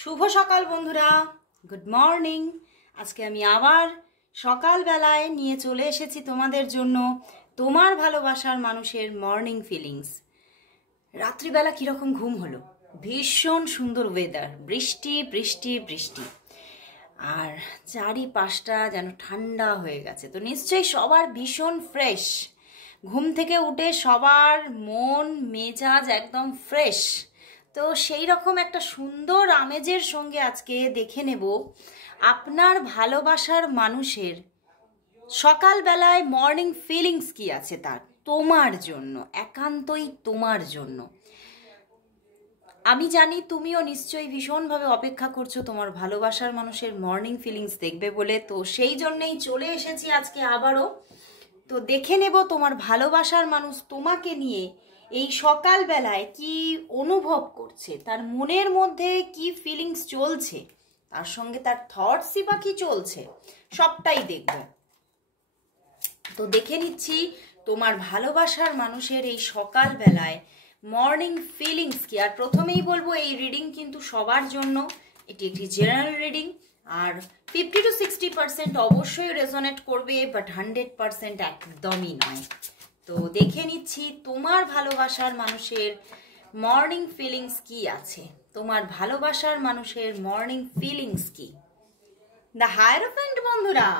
শুভ সকাল বন্ধুরা, good morning. আজকে আমি আবার সকালবেলায় নিয়ে চলে এসেছি তোমাদের জন্য তোমার ভালোবাসার মানুষের মর্নিং ফিলিংস। রাত্রিবেলা কীরকম ঘুম হলো? ভীষণ সুন্দর ওয়েদার, বৃষ্টি বৃষ্টি বৃষ্টি, আর চারিপাশটা যেন ঠান্ডা হয়ে গেছে। তো নিশ্চয়ই সবার ভীষণ ফ্রেশ, ঘুম থেকে উঠে সবার মন মেজাজ একদম ফ্রেশ। তো সেই রকম একটা সুন্দর আমেজের সঙ্গে আজকে দেখে নেব আপনার ভালোবাসার মানুষের সকালবেলায় মর্নিং ফিলিংস কি আছে তার, তোমার জন্য, একান্তই তোমার জন্য। আমি জানি তুমিও নিশ্চয়ই ভীষণভাবে অপেক্ষা করছো তোমার ভালোবাসার মানুষের মর্নিং ফিলিংস দেখবে বলে। তো সেই জন্যেই চলে এসেছি আজকে আবারও। তো দেখে নেব তোমার ভালোবাসার মানুষ তোমাকে নিয়ে এই সকালবেলায় কি অনুভব করছে, তার মনের মধ্যে কি ফিলিংস চলছে, তার সঙ্গে তার থটসই বা কি চলছে, সবটাই দেখবে। তো দেখে নিচ্ছি তোমার ভালোবাসার মানুষের এই সকালবেলায় মর্নিং ফিলিংস কি। আর প্রথমেই বলবো এই রিডিং কিন্তু সবার জন্য, এটি একটি জেনারেল রিডিং। আর 50 to 60% অবশ্যই রেজোনেট করবে, বাট 100% একদমই নয়। তো দেখে নিচ্ছি তোমার ভালোবাসার মানুষের মর্নিং ফিলিংস কি আছে, তোমার ভালোবাসার মানুষের মর্নিং ফিলিংস কি। দ্য হায়ারোফ্যান্ট বন্ধুরা,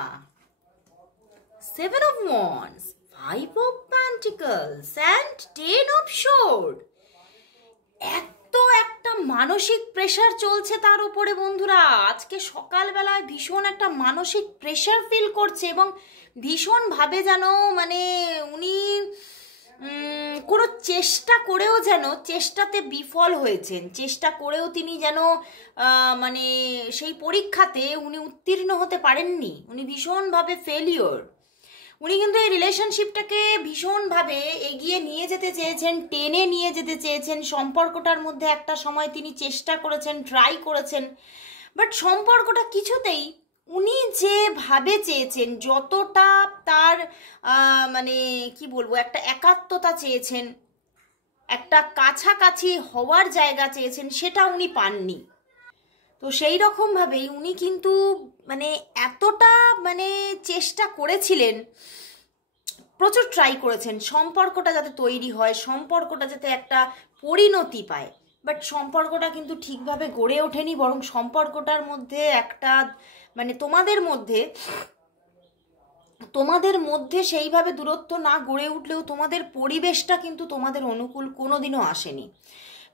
7 of Wands, 5 of Pentacles and 10 of Swords। এত একটা মানসিক প্রেশার চলছে তার উপরে বন্ধুরা। আজকে সকালবেলায় ভীষণ একটা মানসিক প্রেশার ফিল করছে এবং ভীষণভাবে যেন মানে উনি কোনো চেষ্টা করেও যেন চেষ্টাতে বিফল হয়েছেন, চেষ্টা করেও তিনি যেন মানে সেই পরীক্ষাতে উনি উত্তীর্ণ হতে পারেননি, উনি ভীষণভাবে ফেলিওর। উনি কিন্তু এই রিলেশনশিপটাকে ভীষণভাবে এগিয়ে নিয়ে যেতে চেয়েছেন, টেনে নিয়ে যেতে চেয়েছেন। সম্পর্কটার মধ্যে একটা সময় তিনি চেষ্টা করেছেন, ট্রাই করেছেন, বাট সম্পর্কটা কিছুতেই উনি যেভাবে চেয়েছেন, যতটা তার মানে কি বলবো, একটা একাত্মতা চেয়েছেন, একটা কাছাকাছি হওয়ার জায়গা চেয়েছেন, সেটা উনি পাননি। তো সেই রকমভাবেই উনি কিন্তু মানে এতটা মানে চেষ্টা করেছিলেন, প্রচুর ট্রাই করেছেন সম্পর্কটা যাতে তৈরি হয়, সম্পর্কটা যাতে একটা পরিণতি পায়, বাট সম্পর্কটা কিন্তু ঠিকভাবে গড়ে ওঠেনি। বরং সম্পর্কটার মধ্যে একটা মানে তোমাদের মধ্যে সেইভাবে দূরত্ব না গড়ে উঠলেও তোমাদের পরিবেশটা কিন্তু তোমাদের অনুকূল কোনোদিনও আসেনি।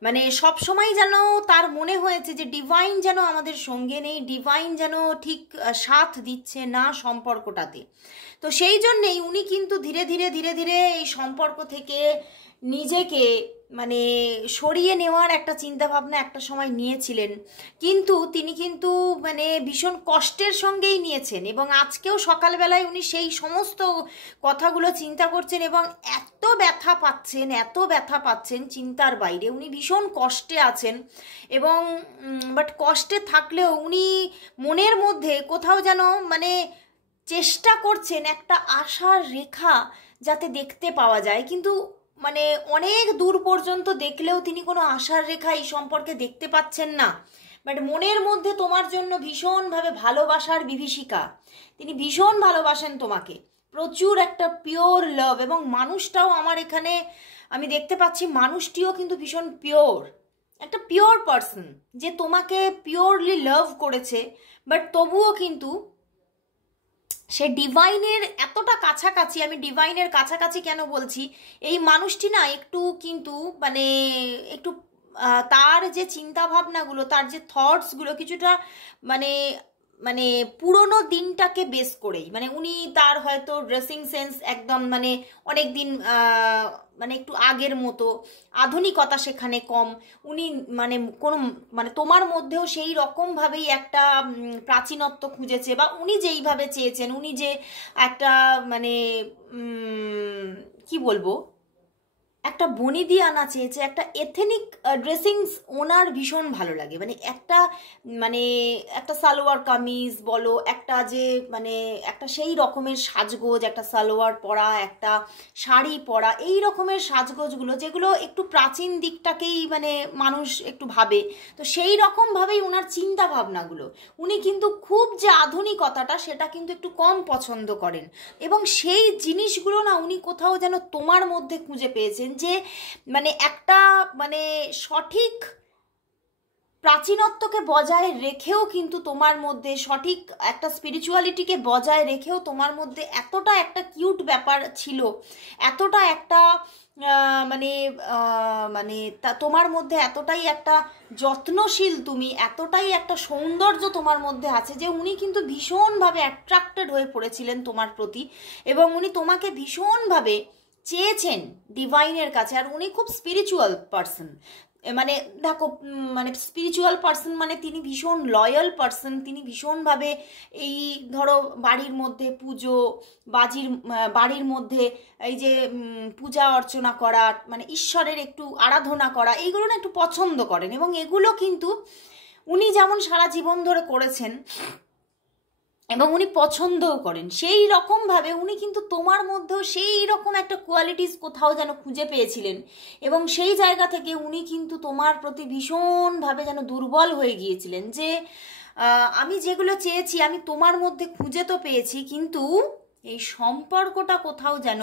মানে সবসময় যেন তার মনে হয়েছে যে ডিভাইন যেন আমাদের সঙ্গে নেই, ডিভাইন যেন ঠিক সাথ দিচ্ছে না সম্পর্কটাতে। তো সেই জন্যেই উনি কিন্তু ধীরে ধীরে ধীরে ধীরে এই সম্পর্ক থেকে নিজেকে মানে সরিয়ে নেওয়ার একটা চিন্তাভাবনা একটা সময় নিয়েছিলেন, কিন্তু তিনি কিন্তু মানে ভীষণ কষ্টের সঙ্গেই নিয়েছেন। এবং আজকেও সকালবেলায় উনি সেই সমস্ত কথাগুলো চিন্তা করছেন এবং এত ব্যথা পাচ্ছেন, এত ব্যথা পাচ্ছেন চিন্তার বাইরে। উনি ভীষণ কষ্টে আছেন এবং বাট কষ্টে থাকলেও উনি মনের মধ্যে কোথাও যেন মানে চেষ্টা করছেন একটা আশার রেখা যাতে দেখতে পাওয়া যায়, কিন্তু মানে অনেক দূর পর্যন্ত দেখলেও তিনি কোনো আশার রেখা এই সম্পর্কে দেখতে পাচ্ছেন না। বাট মনের মধ্যে তোমার জন্য ভীষণভাবে ভালোবাসার বিভীষিকা, তিনি ভীষণ ভালোবাসেন তোমাকে, প্রচুর একটা পিওর লাভ। এবং মানুষটাও আমার এখানে আমি দেখতে পাচ্ছি, মানুষটিও কিন্তু ভীষণ পিওর, একটা পিওর পার্সন যে তোমাকে পিওরলি লাভ করেছে। বাট তবুও কিন্তু সে ডিভাইনের এতটা কাছাকাছি। আমি ডিভাইনের কাছাকাছি কেন বলছি, এই মানুষটি না একটু কিন্তু মানে একটু তার যে চিন্তা ভাবনাগুলো, তার যে থটসগুলো কিছুটা মানে মানে পুরোনো দিনটাকে বেস করেই, মানে উনি তার হয়তো ড্রেসিং সেন্স একদম মানে অনেক দিন মানে একটু আগের মতো, আধুনিকতা সেখানে কম। উনি মানে কোনো মানে তোমার মধ্যেও সেই রকমভাবেই একটা প্রাচীনত্ব খুঁজেছে, বা উনি যেইভাবে চেয়েছেন, উনি যে একটা মানে কি বলবো, একটা বনিদি আনা চেয়েছে, একটা এথেনিক ড্রেসিংস ওনার ভীষণ ভালো লাগে, মানে মানে একটা সালোয়ার কামিজ বলো, একটা যে মানে একটা সেই রকমের সাজগোজ, একটা সালোয়ার পরা, একটা শাড়ি পরা, এই রকমের সাজগোজগুলো যেগুলো একটু প্রাচীন দিকটাকেই মানে মানুষ একটু ভাবে, তো সেই রকমভাবেই ওনার চিন্তা ভাবনাগুলো। উনি কিন্তু খুব যে আধুনিকতাটা সেটা কিন্তু একটু কম পছন্দ করেন, এবং সেই জিনিসগুলো না উনি কোথাও যেন তোমার মধ্যে খুঁজে পেয়েছেন, যে মানে একটা মানে সঠিক প্রাচীনত্বকে বজায় রেখেও কিন্তু তোমার মধ্যে সঠিক একটা স্পিরিচুয়ালিটিকে বজায় রেখেও তোমার মধ্যে এতটা একটা কিউট ব্যাপার ছিল, এতটা একটা মানে মানে তোমার মধ্যে এতটাই একটা যত্নশীল, তুমি এতটাই একটা সৌন্দর্য তোমার মধ্যে আছে, যে উনি কিন্তু ভীষণভাবে অ্যাট্রাক্টেড হয়ে পড়েছিলেন তোমার প্রতি, এবং উনি তোমাকে ভীষণভাবে চেয়েছেন ডিভাইনের কাছে। আর উনি খুব স্পিরিচুয়াল পার্সন, মানে দেখো মানে স্পিরিচুয়াল পার্সন মানে তিনি ভীষণ লয়াল পার্সন, তিনি ভীষণভাবে এই ধরো বাড়ির মধ্যে পুজো বাড়ির মধ্যে এই যে পূজা অর্চনা করা, মানে ঈশ্বরের একটু আরাধনা করা, এইগুলো না একটু পছন্দ করেন, এবং এগুলো কিন্তু উনি যেমন সারা জীবন ধরে করেছেন এবং উনি পছন্দও করেন, সেই রকমভাবে উনি কিন্তু তোমার মধ্যেও সেই রকম একটা কোয়ালিটিস কোথাও যেন খুঁজে পেয়েছিলেন, এবং সেই জায়গা থেকে উনি কিন্তু তোমার প্রতি ভীষণভাবে যেন দুর্বল হয়ে গিয়েছিলেন, যে আমি যেগুলো চেয়েছি আমি তোমার মধ্যে খুঁজে তো পেয়েছি, কিন্তু এই সম্পর্কটা কোথাও যেন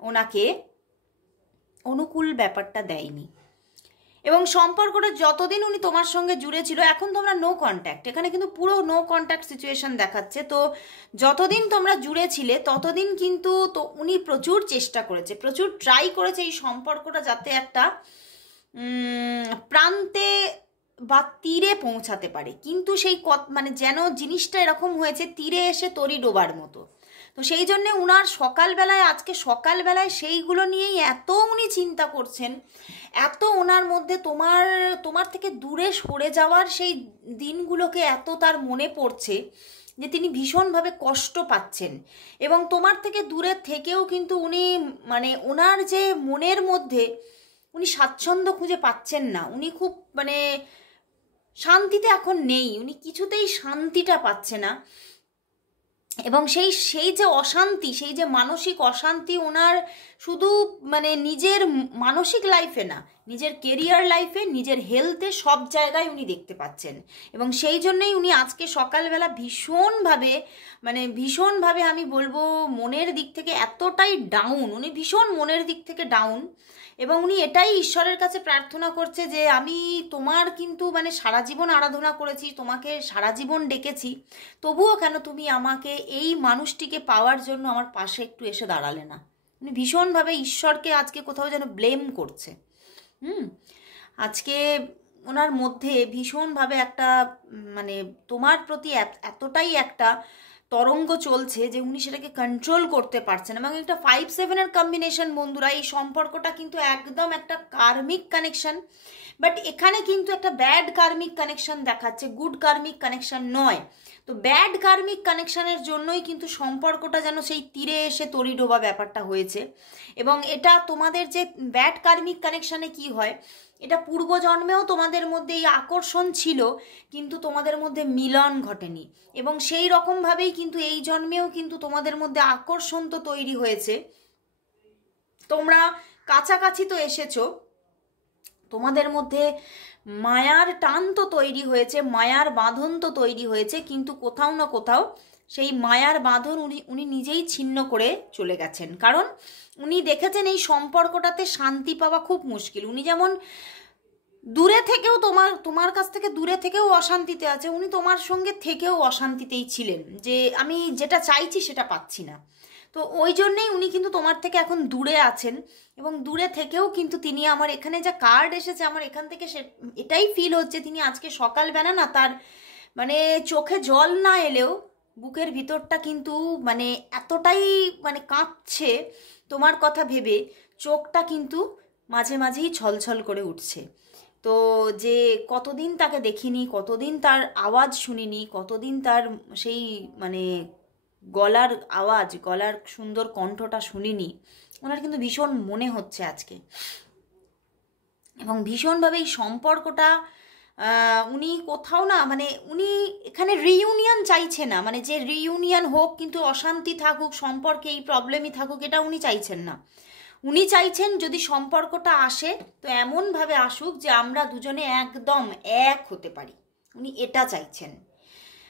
ওনাকে অনুকূল ব্যাপারটা দেয়নি। এবং সম্পর্কটা যতদিন উনি তোমার সঙ্গে জুড়ে ছিল, এখন তোমরা নো কন্ট্যাক্ট, এখানে কিন্তু পুরো নো কন্ট্যাক্ট সিচুয়েশন দেখাচ্ছে, তো যতদিন তোমরা জুড়ে ছিলে ততদিন কিন্তু তো উনি প্রচুর চেষ্টা করেছে, প্রচুর ট্রাই করেছে এই সম্পর্কটা যাতে একটা প্রান্তে বা তীরে পৌঁছাতে পারে, কিন্তু সেই মানে যেন জিনিসটা এরকম হয়েছে তীরে এসে তরি ডোবার মতো। তো সেই জন্যে উনার আজকে সকালবেলায় সেইগুলো নিয়েই এত উনি চিন্তা করছেন, এত ওনার মধ্যে তোমার থেকে দূরে সরে যাওয়ার সেই দিনগুলোকে এত তার মনে পড়ছে, যে তিনি ভীষণভাবে কষ্ট পাচ্ছেন, এবং তোমার থেকে দূরে থেকেও কিন্তু উনি মানে ওনার যে মনের মধ্যে উনি স্বাচ্ছন্দ্য খুঁজে পাচ্ছেন না, উনি খুব মানে শান্তিতে এখন নেই, উনি কিছুতেই শান্তিটা পাচ্ছে না, এবং সেই যে অশান্তি, সেই যে মানসিক অশান্তি ওনার শুধু মানে নিজের মানসিক লাইফে না, নিজের কেরিয়ার লাইফে, নিজের হেলথে, সব জায়গায় উনি দেখতে পাচ্ছেন, এবং সেই জন্যই উনি আজকে সকালবেলা ভীষণভাবে আমি বলবো মনের দিক থেকে এতটাই ডাউন, উনি ভীষণ মনের দিক থেকে ডাউন, এবং উনি এটাই ঈশ্বরের কাছে প্রার্থনা করছে যে আমি তোমার কিন্তু মানে সারা জীবন আরাধনা করেছি, তোমাকে সারা জীবন ডেকেছি, তবুও কেন তুমি আমাকে এই মানুষটিকে পাওয়ার জন্য আমার পাশে একটু এসে দাঁড়ালে না। উনি ভীষণভাবে ঈশ্বরকে আজকে কোথাও যেন ব্লেম করছে। আজকে ওনার মধ্যে ভীষণভাবে একটা মানে তোমার প্রতি এতটাই একটা তরঙ্গ চলছে যে উনি সেটাকে কন্ট্রোল করতে পারছেন, এবং একটা 5-7-এর কম্বিনেশন বন্ধুরা, এই সম্পর্কটা কিন্তু একদম একটা কার্মিক কানেকশন, বাট এখানে কিন্তু একটা ব্যাড কার্মিক কানেকশন দেখাচ্ছে, গুড কার্মিক কানেকশন নয়। তো ব্যাড কার্মিক কানেকশনের জন্যই কিন্তু সম্পর্কটা যেন সেই তীরে এসে তড়িডোবা ব্যাপারটা হয়েছে, এবং এটা তোমাদের যে ব্যাড কার্মিক কানেকশনে কি হয়, এটা পূর্বজন্মেও তোমাদের মধ্যে এই আকর্ষণ ছিল, কিন্তু তোমাদের মধ্যে মিলন ঘটেনি, এবং সেই রকমভাবেই কিন্তু এই জন্মেও কিন্তু তোমাদের মধ্যে আকর্ষণ তো তৈরি হয়েছে, তোমরা কাছাকাছি তো এসেছো, তোমাদের মধ্যে মায়ার টান তো তৈরি হয়েছে, মায়ার বাঁধন তো তৈরি হয়েছে, কিন্তু কোথাও না কোথাও সেই মায়ার বাঁধন উনি নিজেই ছিন্ন করে চলে গেছেন, কারণ উনি দেখেছেন এই সম্পর্কটাতে শান্তি পাওয়া খুব মুশকিল। উনি যেমন দূরে থেকেও তোমার কাছ থেকে দূরে থেকেও অশান্তিতে আছে, উনি তোমার সঙ্গে থেকেও অশান্তিতেই ছিলেন, যে আমি যেটা চাইছি সেটা পাচ্ছি না, তো ওই জন্যেই উনি কিন্তু তোমার থেকে এখন দূরে আছেন, এবং দূরে থেকেও কিন্তু তিনি, আমার এখানে যা কার্ড এসেছে আমার এখান থেকে এটাই ফিল হচ্ছে, তিনি আজকে সকালবেলা না তার মানে চোখে জল না এলেও বুকের ভিতরটা কিন্তু মানে এতটাই মানে কাঁপছে তোমার কথা ভেবে, চোখটা কিন্তু মাঝে মাঝেই ছলছল করে উঠছে। তো যে কতদিন তাকে দেখিনি, কতদিন তার আওয়াজ শুনিনি, কতদিন তার সেই মানে গলার আওয়াজ, গলার সুন্দর কণ্ঠটা শুনিনি, ওনার কিন্তু ভীষণ মনে হচ্ছে আজকে, এবং ভীষণভাবে এই সম্পর্কটা উনি কোথাও না, মানে উনি এখানে রিইউনিয়ন চাইছে না, মানে যে রিইউনিয়ন হোক কিন্তু অশান্তি থাকুক সম্পর্কে, এই প্রবলেমই থাকুক, এটা উনি চাইছেন না। উনি চাইছেন যদি সম্পর্কটা আসে তো এমনভাবে আসুক যে আমরা দুজনে একদম এক হতে পারি, উনি এটা চাইছেন।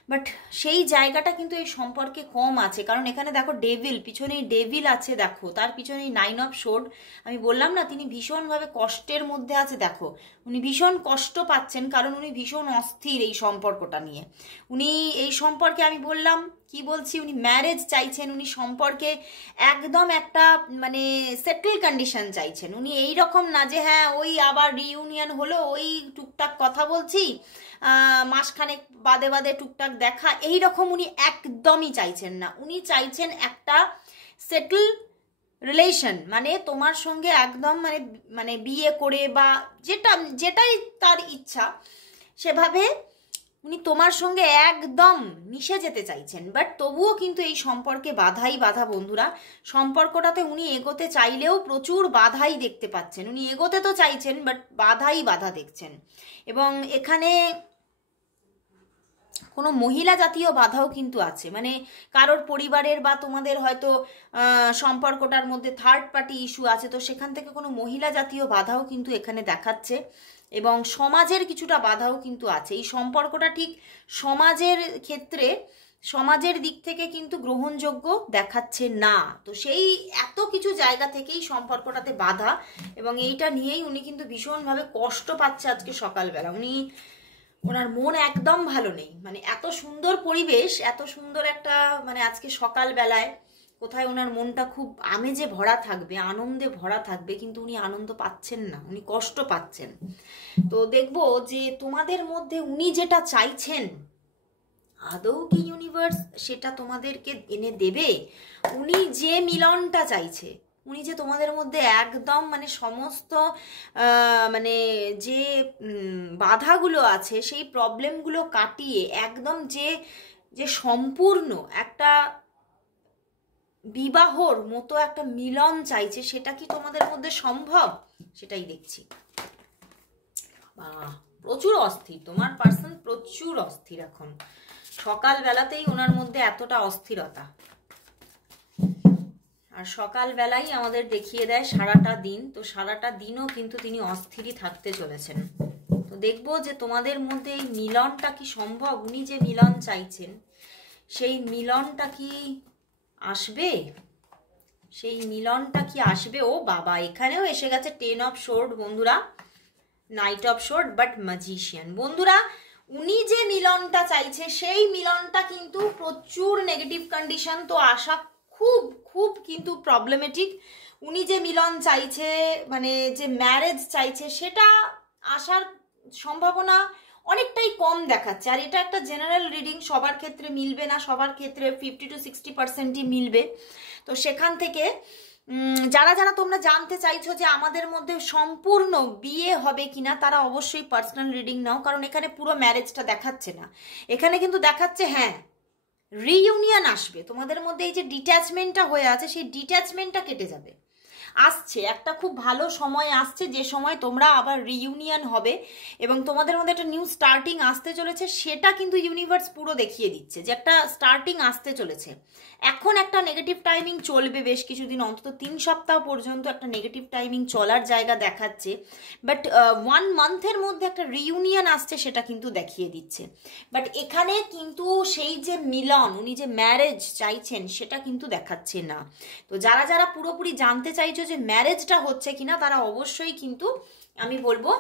বাট সেই জায়গাটা কিন্তু এই সম্পর্কে কম আছে, কারণ এখানে দেখো ডেভিল, পিছনেই ডেভিল আছে, দেখো তার পিছনেই 9 অফ সোর্ড। আমি বললাম না তিনি ভীষণভাবে কষ্টের মধ্যে আছে, দেখো উনি ভীষণ কষ্ট পাচ্ছেন, কারণ উনি ভীষণ অস্থির এই সম্পর্কটা নিয়ে। উনি এই সম্পর্কে, আমি বললাম কি বলছি, উনি ম্যারেজ চাইছেন, উনি সম্পর্কে একদম একটা মানে সেটেল কন্ডিশন চাইছেন। উনি এই রকম না যে হ্যাঁ ওই আবার রিইউনিয়ন হলো, ওই টুকটাক কথা বলছি, মাসখানেক বাদে বাদে টুকটাক দেখা, এই রকম উনি একদমই চাইছেন না। উনি চাইছেন একটা সেটেল রিলেশন, মানে তোমার সঙ্গে একদম মানে মানে বিয়ে করে বা যেটাই তার ইচ্ছা সেভাবে উনি তোমার সঙ্গে একদম মিশে যেতে চাইছেন। বাট তবুও কিন্তু এই সম্পর্কে বাধাই বাধা বন্ধুরা। সম্পর্কটাতে উনি এগোতে চাইলেও প্রচুর বাধাই দেখতে পাচ্ছেন। উনি এগোতে তো চাইছেন বাট বাধাই বাধা দেখছেন। এবং এখানে কোনো মহিলা জাতীয় বাধাও কিন্তু আছে, মানে কারোর পরিবারের বা তোমাদের হয়তো সম্পর্কটার মধ্যে থার্ড পার্টি ইস্যু আছে, তো সেখান থেকে কোনো মহিলা জাতীয় বাধাও কিন্তু এখানে দেখাচ্ছে। এবং সমাজের কিছুটা বাধাও কিন্তু আছে। এই সম্পর্কটা ঠিক সমাজের ক্ষেত্রে, সমাজের দিক থেকে কিন্তু গ্রহণযোগ্য দেখাচ্ছে না। তো সেই এত কিছু জায়গা থেকেই সম্পর্কটাতে বাধা, এবং এইটা নিয়েই উনি কিন্তু ভীষণভাবে কষ্ট পাচ্ছে আজকে সকালবেলা। ওনার মন একদম ভালো নেই, মানে এত সুন্দর পরিবেশ, এত সুন্দর একটা মানে আজকে সকালবেলায় কোথায় ওনার মনটা খুব আমেজে ভরা থাকবে, আনন্দে ভরা থাকবে, কিন্তু উনি আনন্দ পাচ্ছেন না, উনি কষ্ট পাচ্ছেন। তো দেখবো যে তোমাদের মধ্যে উনি যেটা চাইছেন আদৌ কি ইউনিভার্স সেটা তোমাদেরকে এনে দেবে? উনি যে মিলনটা চাইছে, উনি যে তোমাদের মধ্যে একদম মানে সমস্ত মানে যে বাধাগুলো আছে সেই প্রবলেমগুলো কাটিয়ে একদম যে যে সম্পূর্ণ একটা বিবাহর মতো একটা মিলন চাইছে, সেটা কি তোমাদের মধ্যে সম্ভব? সেটাই দেখছি। প্রচুর অস্থির তোমার পার্সন, প্রচুর অস্থির এখন সকালবেলাতেই ওনার মধ্যে এতটা অস্থিরতা। আর সকালবেলাই আমাদের দেখিয়ে দেয় সারাটা দিন, তো সারাটা দিনও কিন্তু তিনি অস্থিরই থাকতে চলেছেন। তো দেখবো যে তোমাদের মধ্যে এই মিলনটা কি সম্ভব, উনি যে মিলন চাইছেন সেই মিলনটা কি আসবে, সেই মিলনটা কি আসবে? ও বাবা, এখানেও এসে গেছে 10 অফ সোর্ড বন্ধুরা, night of sword, but magician. বন্ধুরা উনি যে মিলনটা চাইছে সেই মিলনটা কিন্তু প্রচুর নেগেটিভ কন্ডিশন, তো আসা খুব খুব কিন্তু প্রবলেমেটিক। উনি যে মিলন চাইছে, মানে যে ম্যারেজ চাইছে, সেটা আসার সম্ভাবনা অনেকটাই কম দেখাচ্ছে। আর এটা একটা জেনারেল রিডিং, সবার ক্ষেত্রে মিলবে না, সবার ক্ষেত্রে 50 to 60%ই মিলবে। তো সেখান থেকে যারা যারা তোমরা জানতে চাইছো যে আমাদের মধ্যে সম্পূর্ণ বিয়ে হবে কিনা, তারা অবশ্যই পার্সোনাল রিডিং নাও, কারণ এখানে পুরো ম্যারেজটা দেখাচ্ছে না, এখানে কিন্তু দেখাচ্ছে হ্যাঁ রিইউনিয়ন আসবে তোমাদের মধ্যে। এই যে ডিট্যাচমেন্টটা হয়ে আছে সেই ডিট্যাচমেন্টটা কেটে যাবে, আসছে একটা খুব ভালো সময় আসছে, যে সময় তোমরা আবার রিইউনিয়ন হবে এবং তোমাদের মধ্যে একটা নিউ স্টার্টিং আসতে চলেছে। সেটা কিন্তু ইউনিভার্স পুরো দেখিয়ে দিচ্ছে যে একটা স্টার্টিং আসতে চলেছে। এখন একটা নেগেটিভ টাইমিং চলবে বেশ কিছুদিন, অন্তত 3 সপ্তাহ পর্যন্ত একটা নেগেটিভ টাইমিং চলার জায়গা দেখাচ্ছে, বাট 1 মান্থের মধ্যে একটা রিইউনিয়ন আসছে সেটা কিন্তু দেখিয়ে দিচ্ছে। বাট এখানে কিন্তু সেই যে মিলন, উনি যে ম্যারেজ চাইছেন সেটা কিন্তু দেখাচ্ছে না। তো যারা যারা পুরোপুরি জানতে চাইছো যে ম্যারেজটা হচ্ছে কিনা, তারা অবশ্যই কিন্তু আমি বলবো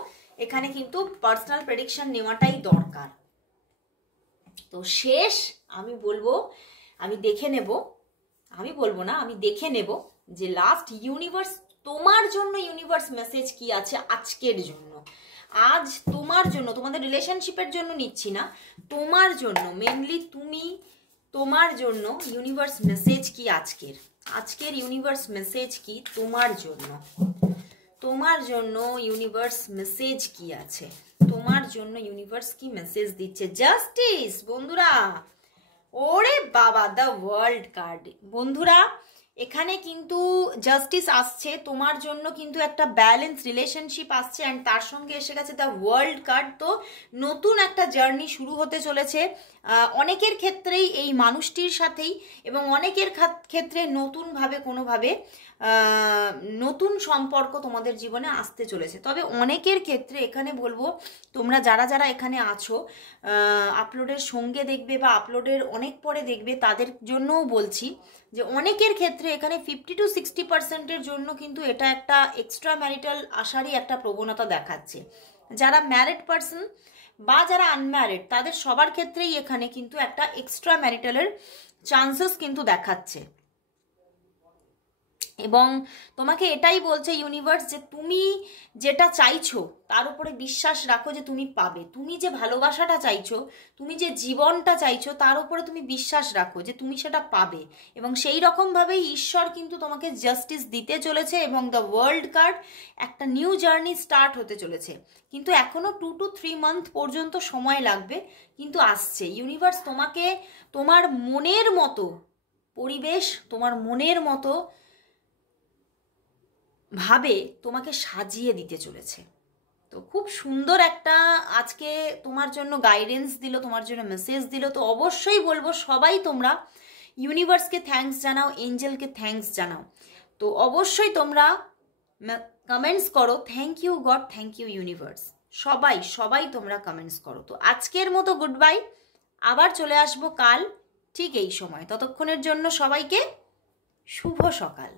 এখানে কিন্তু পার্সোনাল প্রেডিকশন নেওয়াটাই দরকার। তো শেষ আমি বলবো, আমি দেখে নেব, আমি বলবো না, আমি দেখে নেব যে লাস্ট ইউনিভার্স তোমার জন্য ইউনিভার্স মেসেজ কি আছে আজকের জন্য। আজ তোমার জন্য, তোমাদের রিলেশনশিপের জন্য নিচ্ছি না, তোমার জন্য মেনলি, তুমি তোমার জন্য ইউনিভার্স মেসেজ কি আজকের ইউনিভার্স মেসেজ কি তোমার জন্য, তোমার জন্য ইউনিভার্স মেসেজ কি আছে, তোমার জন্য ইউনিভার্স কি মেসেজ দিচ্ছে। জাস্টিস বন্ধুরা, ওরে বাবা, দ্য ওয়ার্ল্ড কার্ড বন্ধুরা, এখানে কিন্তু জাস্টিস আসছে তোমার জন্য, কিন্তু একটা ব্যালেন্স রিলেশনশিপ আসছে, অ্যান্ড তার সঙ্গে এসে গেছে দ্য ওয়ার্ল্ড কার্ড। তো নতুন একটা জার্নি শুরু হতে চলেছে অনেকের ক্ষেত্রেই এই মানুষটির সাথেই, এবং অনেকের ক্ষেত্রে নতুনভাবে কোনোভাবে নতুন সম্পর্ক তোমাদের জীবনে আসতে চলেছে। তবে অনেকের ক্ষেত্রে এখানে বলবো, তোমরা যারা যারা এখানে আছো, আপলোডের সঙ্গে দেখবে বা আপলোডের অনেক পরে দেখবে, তাদের জন্যও বলছি যে অনেকের ক্ষেত্রে এখানে 50-60%-এর জন্য কিন্তু এটা একটা এক্সট্রা ম্যারিটাল আসারই একটা প্রবণতা দেখাচ্ছে। যারা ম্যারিড পার্সন বা যারা আনম্যারিড, তাদের সবার ক্ষেত্রেই এখানে কিন্তু একটা এক্সট্রা ম্যারিটালের চান্সেস কিন্তু দেখাচ্ছে। এবং তোমাকে এটাই বলছে ইউনিভার্স যে তুমি যেটা চাইছো তার উপরে বিশ্বাস রাখো যে তুমি পাবে। তুমি যে ভালোবাসাটা চাইছো, তুমি যে জীবনটা চাইছো, তার উপরে তুমি বিশ্বাস রাখো যে তুমি সেটা পাবে। এবং সেই রকমভাবেই ঈশ্বর কিন্তু তোমাকে জাস্টিস দিতে চলেছে, এবং দ্য ওয়ার্ল্ড কার্ড একটা নিউ জার্নি স্টার্ট হতে চলেছে। কিন্তু এখনও 2 to 3 মান্থ পর্যন্ত সময় লাগবে, কিন্তু আসছে। ইউনিভার্স তোমাকে তোমার মনের মতো পরিবেশ, তোমার মনের মতো ভাবে তোমাকে সাজিয়ে দিতে চলেছে। তো খুব সুন্দর একটা আজকে তোমার জন্য গাইডেন্স দিল, তোমার জন্য মেসেজ দিল। তো অবশ্যই বলবো সবাই তোমরা ইউনিভার্সকে থ্যাঙ্কস জানাও, এঞ্জেলকে থ্যাঙ্কস জানাও। তো অবশ্যই তোমরা কমেন্টস করো, thank you God, thank you universe. সবাই সবাই তোমরা কমেন্টস করো। তো আজকের মতো গুড বাই, আবার চলে আসবো কাল ঠিক এই সময়। ততক্ষণের জন্য সবাইকে শুভ সকাল।